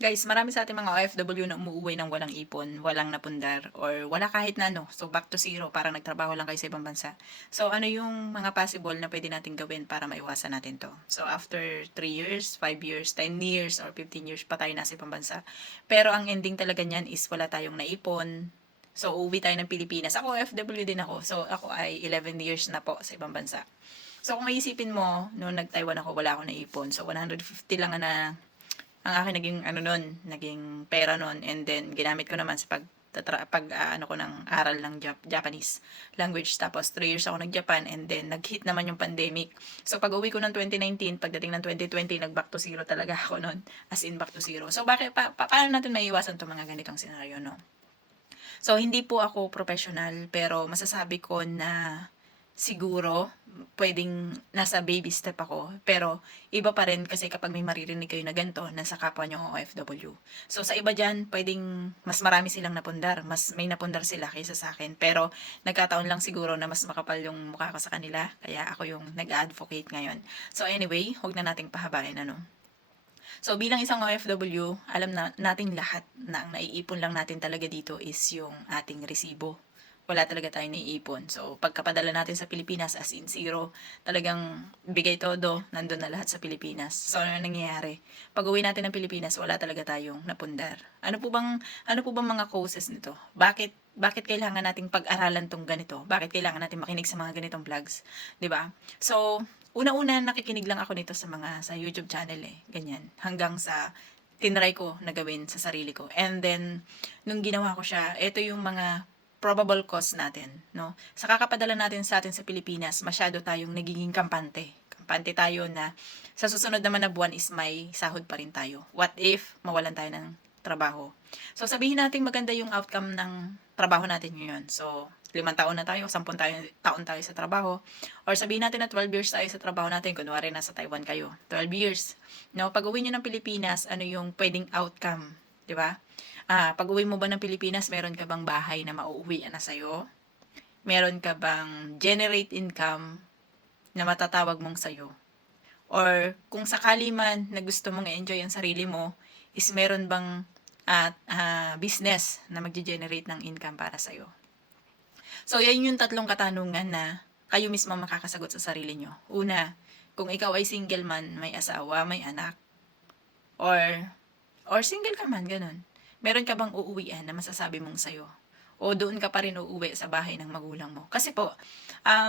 Guys, marami sa ating mga OFW na umuuwi ng walang ipon, walang napundar, or wala kahit na ano. So, back to zero, parang nagtrabaho lang kayo sa ibang bansa. So, ano yung mga possible na pwede natin gawin para maiwasan natin to? So, after 3 years, 5 years, 10 years, or 15 years pa tayo nasa ibang bansa. Pero ang ending talaga niyan is wala tayong naipon. So, uuwi tayo ng Pilipinas. Ako, OFW din ako. So, ako ay 11 years na po sa ibang bansa. So, kung maisipin mo, noong nag-Taiwan ako, wala akong naipon. So, 150 lang na ang akin naging ano nun, naging pera nun, and then ginamit ko naman sa ano ko ng aral ng Japanese language. Tapos 3 years ako nag-Japan, and then nag-hit naman yung pandemic. So pag uwi ko ng 2019, pagdating ng 2020, nag-back to zero talaga ako nun. As in back to zero. So bakit, paano natin maiiwasan itong mga ganitong scenario, no? So, hindi po ako professional, pero masasabi ko na siguro, pwedeng nasa baby step ako. Pero, iba pa rin kasi kapag may maririnig kayo na ganito, nasa kapwa nyo OFW. So, sa iba dyan, pwedeng mas marami silang napundar. Mas may napundar sila kaysa sa akin. Pero, nagkataon lang siguro na mas makapal yung mukha ko sa kanila. Kaya ako yung nag-advocate ngayon. So, anyway, huwag na nating pahabain, ano. So, bilang isang OFW, alam na natin lahat na ang naiipon lang natin talaga dito is yung ating resibo. Wala talaga tayong naiipon. So, pagkapadala natin sa Pilipinas, as in zero, talagang bigay todo, nandun na lahat sa Pilipinas. So, ano nangyayari? Pag uwi natin ng Pilipinas, wala talaga tayong napundar. Ano po bang mga causes nito? Bakit kailangan nating pag-aralan tong ganito? Bakit kailangan natin makinig sa mga ganitong vlogs? 'Di ba? So, una-una nakikinig lang ako nito sa YouTube channel ganyan. Hanggang sa tinry ko na gawin sa sarili ko. And then, nung ginawa ko siya, ito yung mga probable cause natin, no? Sa kakapadala natin sa atin sa Pilipinas, masyado tayong nagiging kampante. Kampante tayo na sa susunod naman na buwan is may sahod pa rin tayo. What if mawalan tayo ng trabaho? So, sabihin natin maganda yung outcome ng trabaho natin ngayon. So, 5 taon na tayo, 10 taon tayo sa trabaho. Or sabihin natin na 12 years tayo sa trabaho natin, kunwari nasa Taiwan kayo, 12 years. No, pag uwi nyo ng Pilipinas, ano yung pwedeng outcome? 'Di ba? Pag uwi mo ba ng Pilipinas, meron ka bang bahay na mauuwi na sa'yo? Meron ka bang generate income na matatawag mong sa'yo? Or kung sakali man na gusto mong i-enjoy ang sarili mo, is meron bang business na magge-generate ng income para sa'yo? So, yan yung tatlong katanungan na kayo mismo makakasagot sa sarili nyo. Una, kung ikaw ay single man, may asawa, may anak, or single ka man, ganun. Meron ka bang uuwian na masasabi mong sa'yo? O doon ka pa rin uuwi sa bahay ng magulang mo? Kasi po,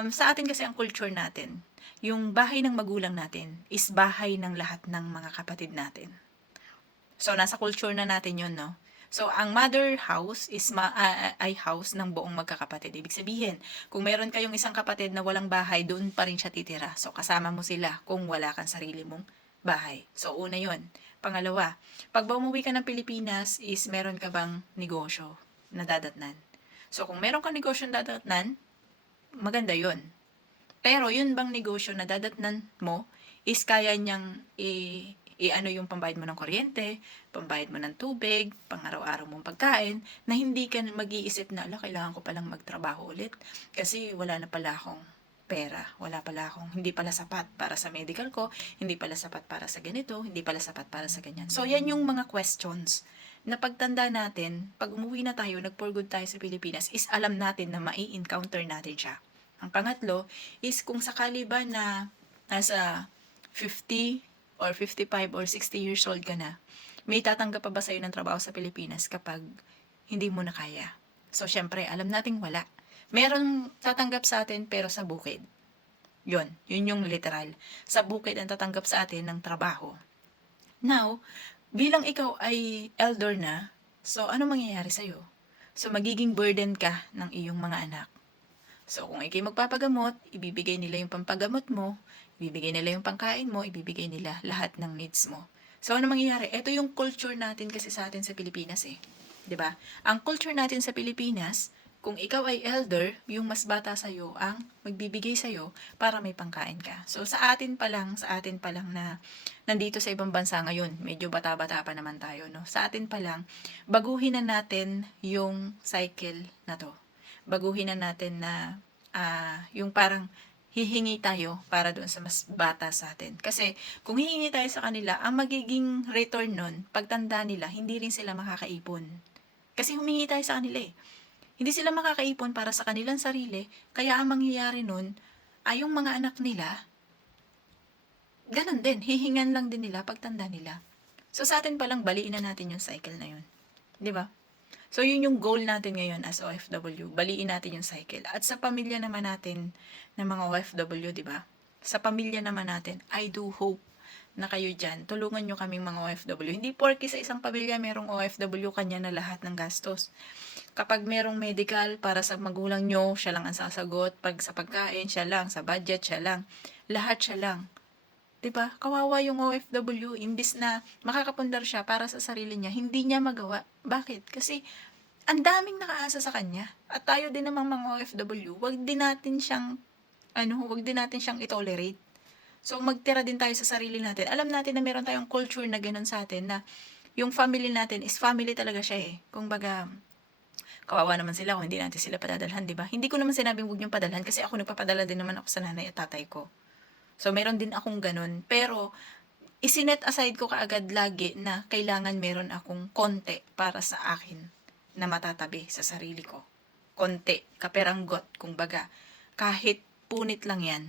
sa atin kasi ang culture natin, yung bahay ng magulang natin is bahay ng lahat ng mga kapatid natin. So, nasa culture na natin yun, no? So, ang mother house is ay house ng buong magkakapatid. Ibig sabihin, kung meron kayong isang kapatid na walang bahay, doon pa rin siya titira. So, kasama mo sila kung wala kang sarili mong bahay. So, una yon. Pangalawa, pag umuwi ka ng Pilipinas is meron ka bang negosyo na dadatnan. So, kung meron kang negosyo na dadatnan, maganda yon. Pero yun bang negosyo na dadatnan mo is kaya niyang ano yung pambayad mo ng kuryente, pambayad mo ng tubig, pang-araw-araw mong pagkain, na hindi ka mag-iisip na, ala, kailangan ko palang magtrabaho ulit kasi wala na pala akong pera, wala pala akong, hindi pala sapat para sa medical ko, hindi pala sapat para sa ganito, hindi pala sapat para sa ganyan. So, yan yung mga questions na pagtanda natin, pag umuwi na tayo, nag-for good tayo sa Pilipinas, is alam natin na mai-encounter natin siya. Ang pangatlo is kung sakali ba na nasa 50 or 55 or 60 years old ka na, may tatanggap pa ba sa'yo ng trabaho sa Pilipinas kapag hindi mo na kaya? So, syempre, alam nating wala. Meron tatanggap sa atin pero sa bukid. Yun yung literal. Sa bukid ang tatanggap sa atin ng trabaho. Now, bilang ikaw ay elder na, so ano mangyayari sa'yo? So, magiging burden ka ng iyong mga anak. So, kung ikay magpapagamot, ibibigay nila yung pampagamot mo, ibibigay nila yung pangkain mo, ibibigay nila lahat ng needs mo. So, ano mangyayari? Ito yung culture natin kasi sa atin sa Pilipinas 'Di ba? Ang culture natin sa Pilipinas, kung ikaw ay elder, yung mas bata sa'yo ang magbibigay sa'yo para may pangkain ka. So, sa atin pa lang na nandito sa ibang bansa ngayon, medyo bata-bata pa naman tayo, no? Sa atin pa lang, baguhin na natin yung cycle na to. Baguhin na natin na yung parang hihingi tayo para doon sa mas bata sa atin. Kasi kung hihingi tayo sa kanila, ang magiging return nun, pagtanda nila, hindi rin sila makakaipon. Kasi humingi tayo sa kanila eh. Hindi sila makakaipon para sa kanilang sarili, kaya ang mangyayari nun, ay yung mga anak nila, ganun din, hihingan lang din nila pagtanda nila. So sa atin palang baliin na natin yung cycle na yun. 'Di ba? So yun yung goal natin ngayon as OFW, baliin natin yung cycle. At sa pamilya naman natin ng mga OFW, 'di ba? Sa pamilya naman natin, I do hope na kayo dyan, tulungan nyo kaming mga OFW. Hindi porke sa isang pamilya merong OFW, kanya na lahat ng gastos. Kapag merong medical para sa magulang nyo, siya lang ang sasagot. Pag sa pagkain, siya lang. Sa budget, siya lang. Lahat siya lang. 'Di ba? Kawawa yung OFW, imbis na makakapundar siya para sa sarili niya, hindi niya magawa. Bakit? Kasi ang daming nakaasa sa kanya. At tayo din namang mga OFW, wag din natin siyang i-tolerate. So magtira din tayo sa sarili natin. Alam natin na meron tayong culture na ganun sa atin, na yung family natin is family talaga siya eh. Kung baga, kawawa naman sila kung hindi natin sila padadalhan, 'di ba? Hindi ko naman sinabing huwag niyong padalhan kasi ako nagpapadala din naman ako sa nanay at tatay ko. So, meron din akong ganun. Pero, isinet aside ko kaagad lagi na kailangan meron akong konti para sa akin na matatabi sa sarili ko. Konti, kaperanggot, kumbaga. Kahit punit lang yan,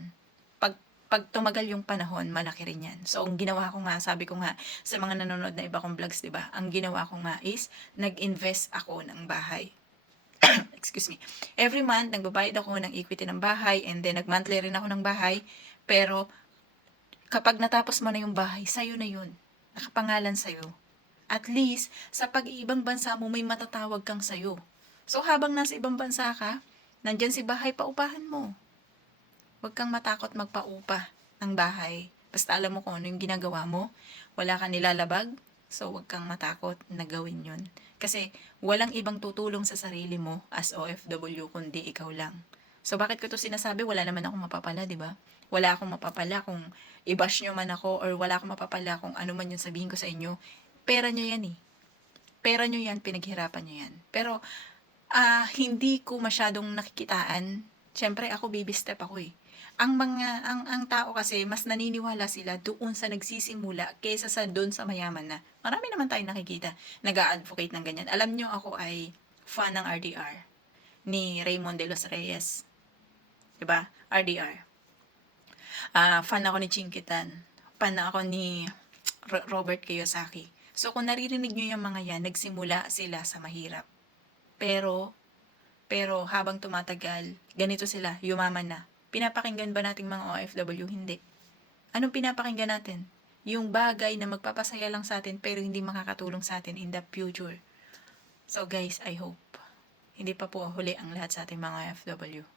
pag tumagal yung panahon, malaki rin yan. So, ang ginawa ko nga, sabi ko nga sa mga nanonood na iba kong vlogs, diba? Ang ginawa ko nga is, nag-invest ako ng bahay. Excuse me. Every month, nagbabayad ako ng equity ng bahay, and then nag-monthly rin ako ng bahay. Pero, kapag natapos mo na yung bahay, sa'yo na yun. Nakapangalan sa'yo. At least, sa pag-iibang bansa mo, may matatawag kang sa'yo. So, habang nasa ibang bansa ka, nandyan si bahay, paupahan mo. Huwag kang matakot magpaupa ng bahay. Basta alam mo kung ano yung ginagawa mo. Wala kang nilalabag. So, huwag kang matakot na gawin yun. Kasi, walang ibang tutulong sa sarili mo as OFW kundi ikaw lang. So, bakit ko to sinasabi? Wala naman akong mapapala, di ba? Wala akong mapapala kung i-bash nyo man ako, or wala akong mapapala kung ano man yung sabihin ko sa inyo. Pera nyo yan eh. Pera nyo yan, pinaghirapan nyo yan. Pero, hindi ko masyadong nakikitaan. Siyempre, ako baby step ako eh. Ang tao kasi, mas naniniwala sila doon sa nagsisimula kaysa sa doon sa mayaman na. Marami naman tayong nakikita, nag-a-advocate ng ganyan. Alam nyo, ako ay fan ng RDR ni Raymond de los Reyes. Diba? RDR. Fan ako ni Chinkitan. Fan ako ni Robert Kiyosaki. So, kung naririnig nyo yung mga yan, nagsimula sila sa mahirap. Pero habang tumatagal, ganito sila, yumaman na. Pinapakinggan ba nating mga OFW? Hindi. Anong pinapakinggan natin? Yung bagay na magpapasaya lang sa atin pero hindi makakatulong sa atin in the future. So guys, I hope hindi pa po huli ang lahat sa ating mga OFW.